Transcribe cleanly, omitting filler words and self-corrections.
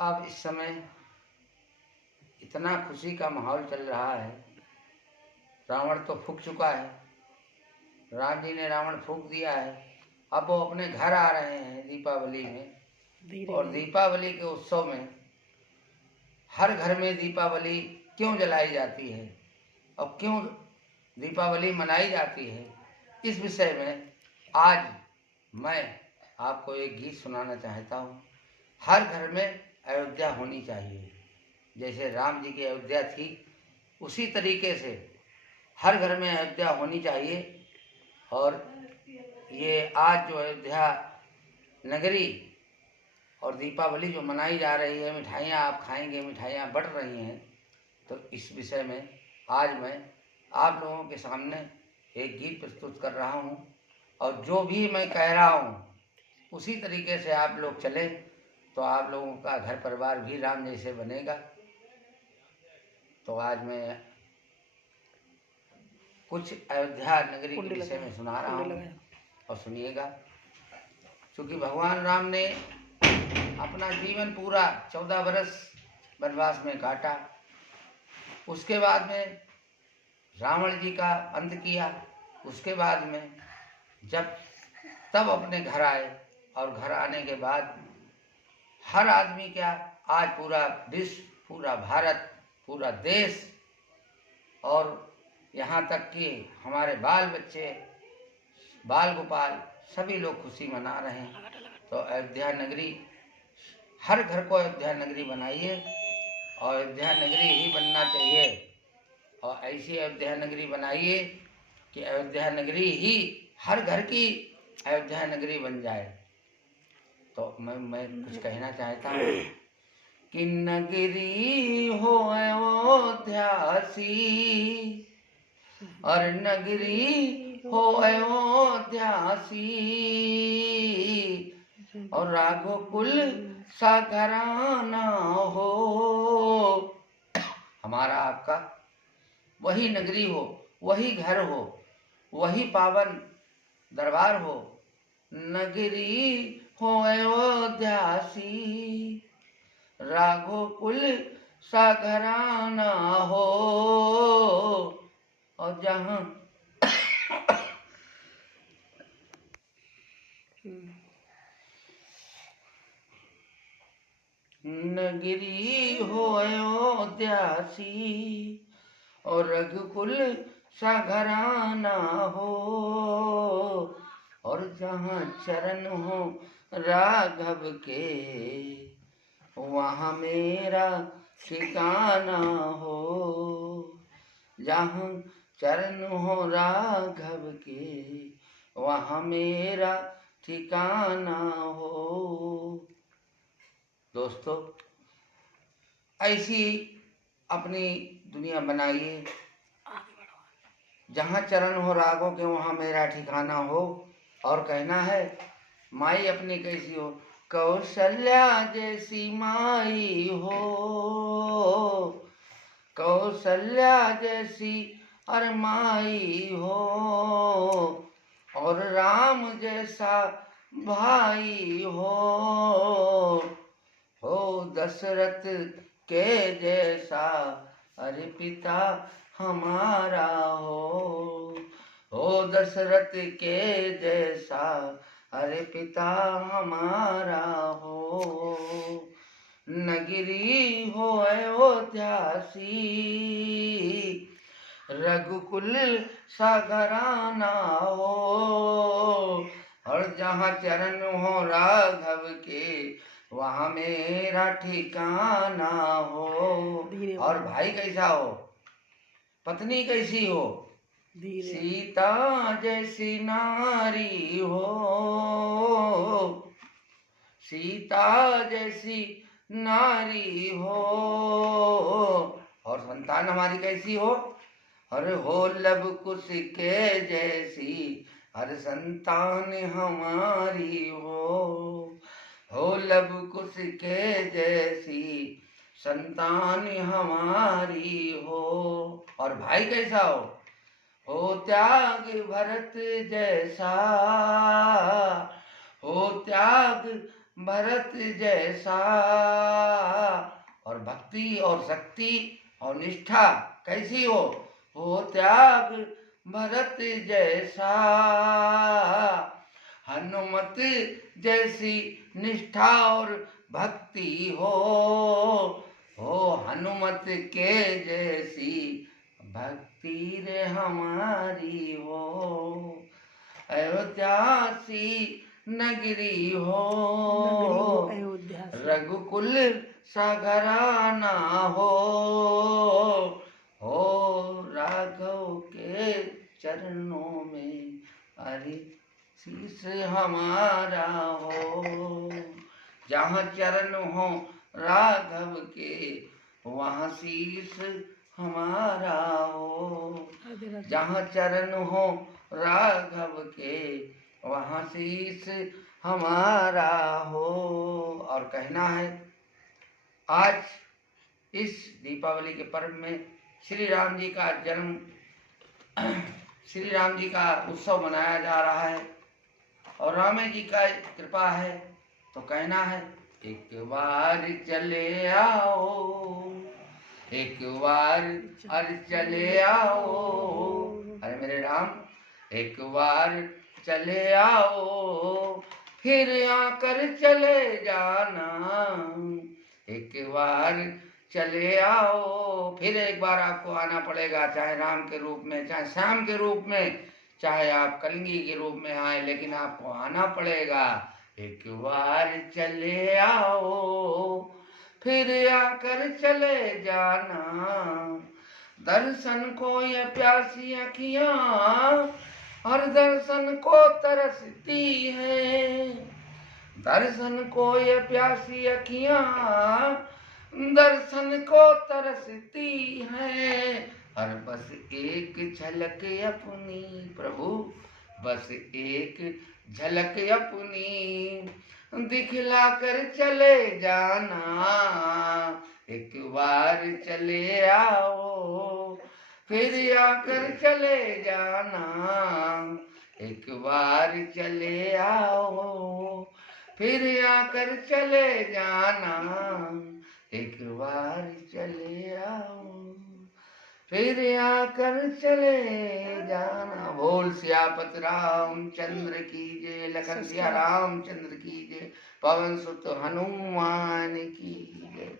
अब इस समय इतना खुशी का माहौल चल रहा है। रावण तो फूंक चुका है, राम जी ने रावण फूंक दिया है। अब वो अपने घर आ रहे हैं दीपावली में। और दीपावली के उत्सव में हर घर में दीपावली क्यों जलाई जाती है और क्यों दीपावली मनाई जाती है, इस विषय में आज मैं आपको एक गीत सुनाना चाहता हूँ। हर घर में अयोध्या होनी चाहिए। जैसे राम जी की अयोध्या थी, उसी तरीके से हर घर में अयोध्या होनी चाहिए। और ये आज जो अयोध्या नगरी और दीपावली जो मनाई जा रही है, मिठाइयाँ आप खाएंगे, मिठाइयाँ बढ़ रही हैं, तो इस विषय में आज मैं आप लोगों के सामने एक गीत प्रस्तुत कर रहा हूँ। और जो भी मैं कह रहा हूँ उसी तरीके से आप लोग चले तो आप लोगों का घर परिवार भी राम जैसे बनेगा। तो आज मैं कुछ अयोध्या नगरी के विषय में सुना रहा हूँ और सुनिएगा। क्योंकि भगवान राम ने अपना जीवन पूरा 14 वर्ष वनवास में काटा। उसके बाद में रावण जी का अंत किया। उसके बाद में तब अपने घर आए और घर आने के बाद हर आदमी क्या, आज पूरा विश्व, पूरा भारत, पूरा देश और यहाँ तक कि हमारे बाल बच्चे, बाल गोपाल सभी लोग खुशी मना रहे हैं। तो अयोध्या नगरी, हर घर को अयोध्या नगरी बनाइए और अयोध्या नगरी ही बनना चाहिए। और ऐसी अयोध्या नगरी बनाइए कि अयोध्या नगरी ही हर घर की अयोध्या नगरी बन जाए। तो मैं कुछ कहना चाहता हूँ कि नगरी हो अयोध्यासी और नगरी हो अयोध्यासी और राघो कुल सा घराना हो। हमारा आपका वही नगरी हो, वही घर हो, वही पावन दरबार हो। नगरी हो अयोध्यासी, राघो कुल सा घराना हो। और जहाँ नगरी हो अयोध्यासी और रघुकुल सा घराना हो। और जहाँ चरण हो राघव के, वहाँ मेरा ठिकाना हो। जहाँ चरण हो राघव के, वहाँ मेरा ठिकाना हो। दोस्तों, ऐसी अपनी दुनिया बनाइए, जहाँ चरण हो राघव के वहाँ मेरा ठिकाना हो। और कहना है माई अपनी कैसी हो, कौशल्या जैसी माई हो, कौशल्या जैसी अरे माई हो। और राम जैसा भाई हो दशरथ के जैसा अरे पिता हमारा हो दशरथ के जैसा अरे पिता हमारा हो। नगरी हो अयोध्यासी, रघुकुल सा घराना हो। और जहाँ चरण हो राघव के, वहाँ मेरा ठिकाना हो। और भाई कैसा हो, पत्नी कैसी हो, सीता जैसी नारी हो, सीता जैसी नारी हो। और संतान हमारी कैसी हो, अरे हो लब कुश के जैसी हर संतान हमारी हो लब कुश के जैसी संतान हमारी हो। और भाई कैसा हो त्याग भरत जैसा, हो त्याग भरत जैसा। और भक्ति और शक्ति और निष्ठा कैसी हो त्याग भरत जैसा। हनुमत जैसी निष्ठा और भक्ति हो हनुमत के जैसी भक्ति रे हमारी हो। अयोध्या सी नगरी हो रघुकुल सा घराना हो राघव के चरणों में अरे शीश हमारा हो। जहाँ चरण हो राघव के वहाँ शीश हमारा हो। जहाँ चरण हो राघव के वहाँ शीश हमारा हो। और कहना है आज इस दीपावली के पर्व में श्री राम जी का जन्म श्री राम जी का उत्सव मनाया जा रहा है और राम जी का कृपा है। तो कहना है एक बार चले आओ, एक बार अरे चले आओ। अरे मेरे राम एक बार चले आओ फिर आकर चले जाना। एक बार चले आओ फिर एक बार आपको आना पड़ेगा, चाहे राम के रूप में, चाहे श्याम के रूप में, चाहे आप कलिंगी के रूप में आए, लेकिन आपको आना पड़ेगा। एक बार चले आओ फिर आकर चले जाना। दर्शन को ये प्यासी अखियां हर दर्शन को तरसती है। दर्शन को ये प्यासी अखियां दर्शन को तरसती है। और बस एक झलक अपनी प्रभु, बस एक झलक अपनी दिखला कर चले जाना। एक बार चले आओ फिर आकर चले जाना। एक बार चले आओ फिर आकर चले जाना। एक बार चले आओ फिर आकर चले जाना। बोल सियापत रामचंद्र की जय, लखन सिया रामचंद्र की जय, पवन सुत हनुमान की जय।